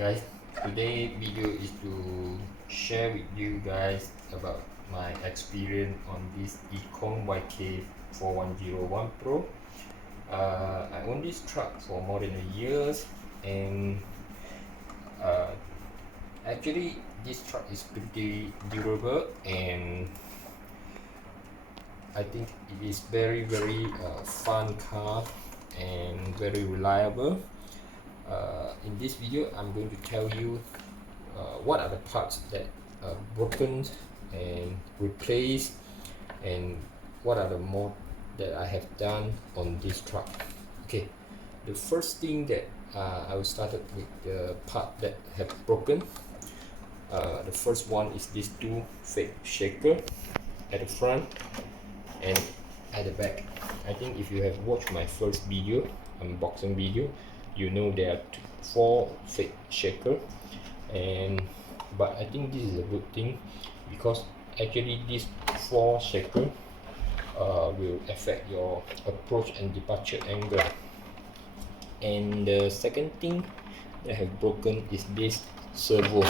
guys, today video is to share with you guys about my experience on this Yikong YK-4101 Pro. I own this truck for more than a year, and actually this truck is pretty durable, and I think it is very fun car and very reliable. In this video, I'm going to tell you what are the parts that are broken and replaced, and what are the mod that I have done on this truck. Okay, the first thing that I will start with the part that have broken. The first one is these two fake shaker at the front and at the back. I think if you have watched my first video, unboxing video, you know there are 4 fake shaker, but I think this is a good thing, because actually these 4 shaker will affect your approach and departure angle. And the second thing that have broken is this servo,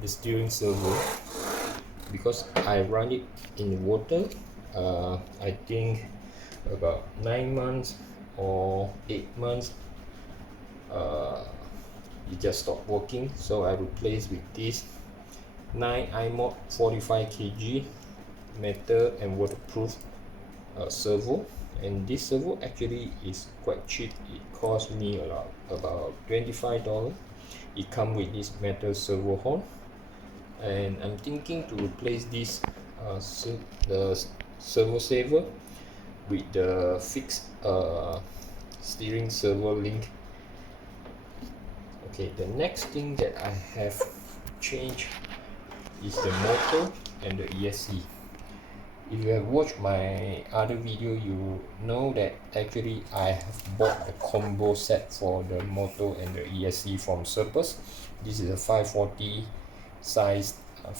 the steering servo, because I run it in water. I think about 9 months or 8 months, it just stopped working, so I replaced with this 9i mod 45 kg metal and waterproof servo. And this servo actually is quite cheap. It cost me about $25. It comes with this metal servo horn, and I'm thinking to replace this the servo saver with the fixed steering servo link. Okay, the next thing that I have changed is the motor and the ESC. If you have watched my other video, you know that actually I have bought a combo set for the motor and the ESC from Surplus. This is a 540 size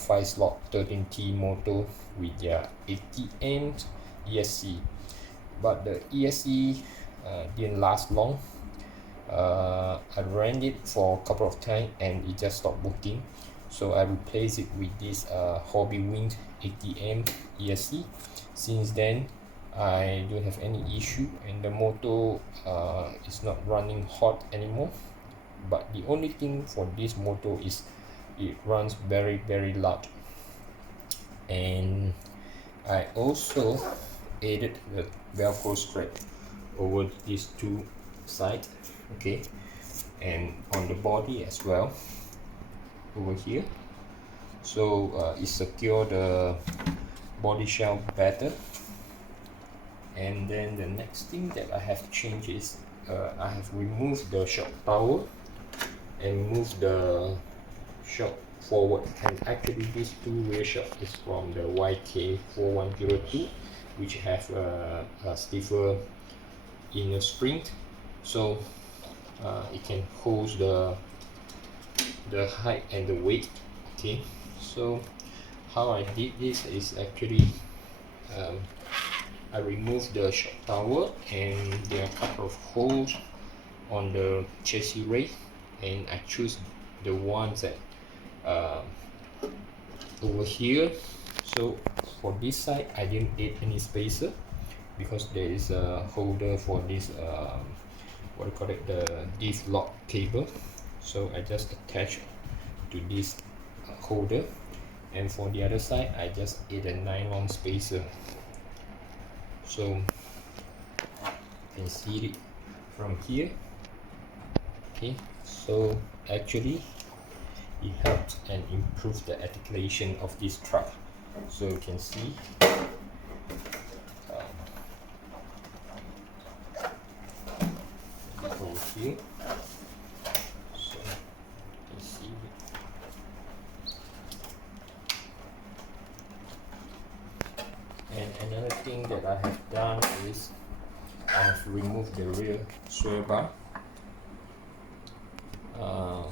5-slot 13T motor with their 80 amps ESC, but the ESC didn't last long. I ran it for a couple of times and it just stopped working, so I replaced it with this Hobby Wing 80 amp ESC. Since then I don't have any issue, and the motor is not running hot anymore. But the only thing for this motor is it runs very loud. And I also added the Velcro strap over these two sides, okay, and on the body as well over here, so it secure the body shell better. And then the next thing that I have changed is I have removed the shock tower and moved the shock forward. And actually these two rear shock is from the YK-4102, which have a stiffer inner spring, so it can hold the height and the weight. Okay, so how I did this is actually I removed the shock tower, and there are a couple of holes on the chassis rail, and I choose the ones that over here. So for this side I didn't add any spacer, because there is a holder for this what do you call it, the disc lock cable, so I just attach to this holder. And for the other side I just add a nylon spacer, so you can see it from here. Okay, so actually it helps and improves the articulation of this truck. So you can see over here, so you can see it. And another thing that I have done is I have removed the rear sway bar.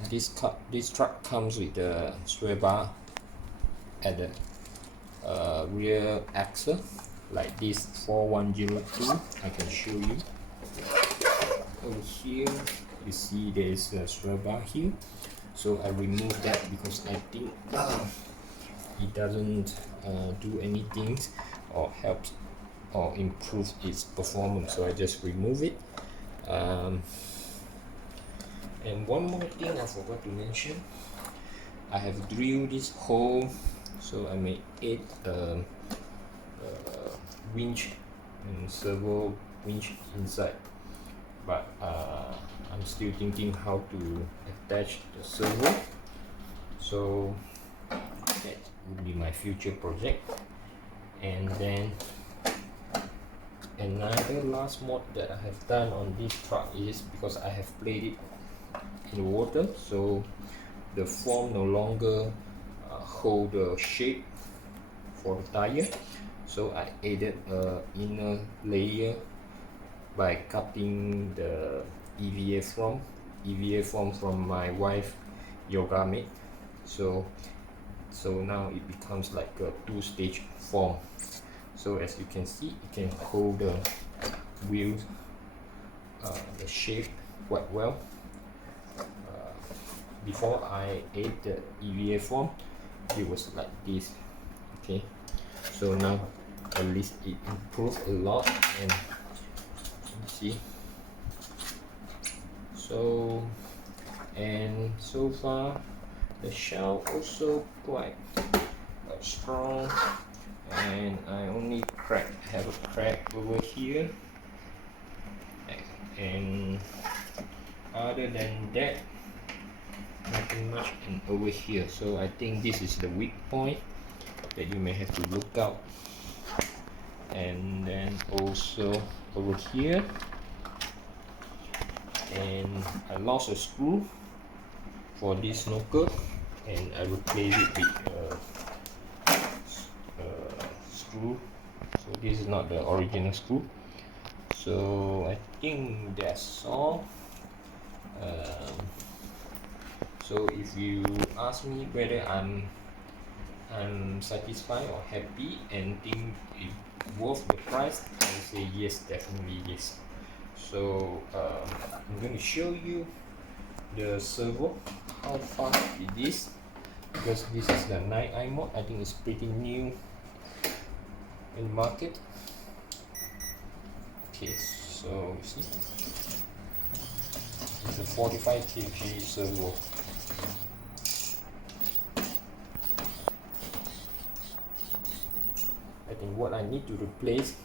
This truck comes with the sway bar at the rear axle, like this 4102. I can show you over here. you see there is a swirl bar here, so I removed that because I think it doesn't do anything or help or improve its performance, so I just remove it. And one more thing I forgot to mention, I have drilled this hole, so I made 8 winch and servo winch inside, but I'm still thinking how to attach the servo, so that will be my future project. And then another last mod that I have done on this truck is, because I have played it in water, so the foam no longer hold the shape for the tire, so I added a inner layer by cutting the EVA foam from my wife yoga mat. So now it becomes like a 2-stage foam. So as you can see, it can hold the wheels, the shape quite well. Before I add the EVA foam, it was like this. Okay, so now at least it improved a lot, and you see. So far the shell also quite strong, and I only have a crack over here, and other than that nothing much in over here. So I think this is the weak point that you may have to look out. And then also over here, and I lost a screw for this snorkel, and I replaced it with screw. So this is not the original screw, so I think that's all. So if you ask me whether I'm satisfied or happy and think it worth the price, I would say yes, definitely yes. So I'm going to show you the servo, how fast it is, because this is the 9i mod. I think it's pretty new in market. Okay, so see, it's a 45 kg servo. I think what I need to replace,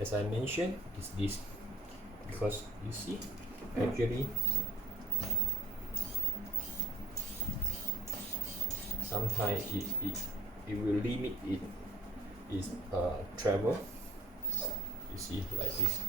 as I mentioned, is this, because you see, actually sometimes it will limit its travel. You see, like this.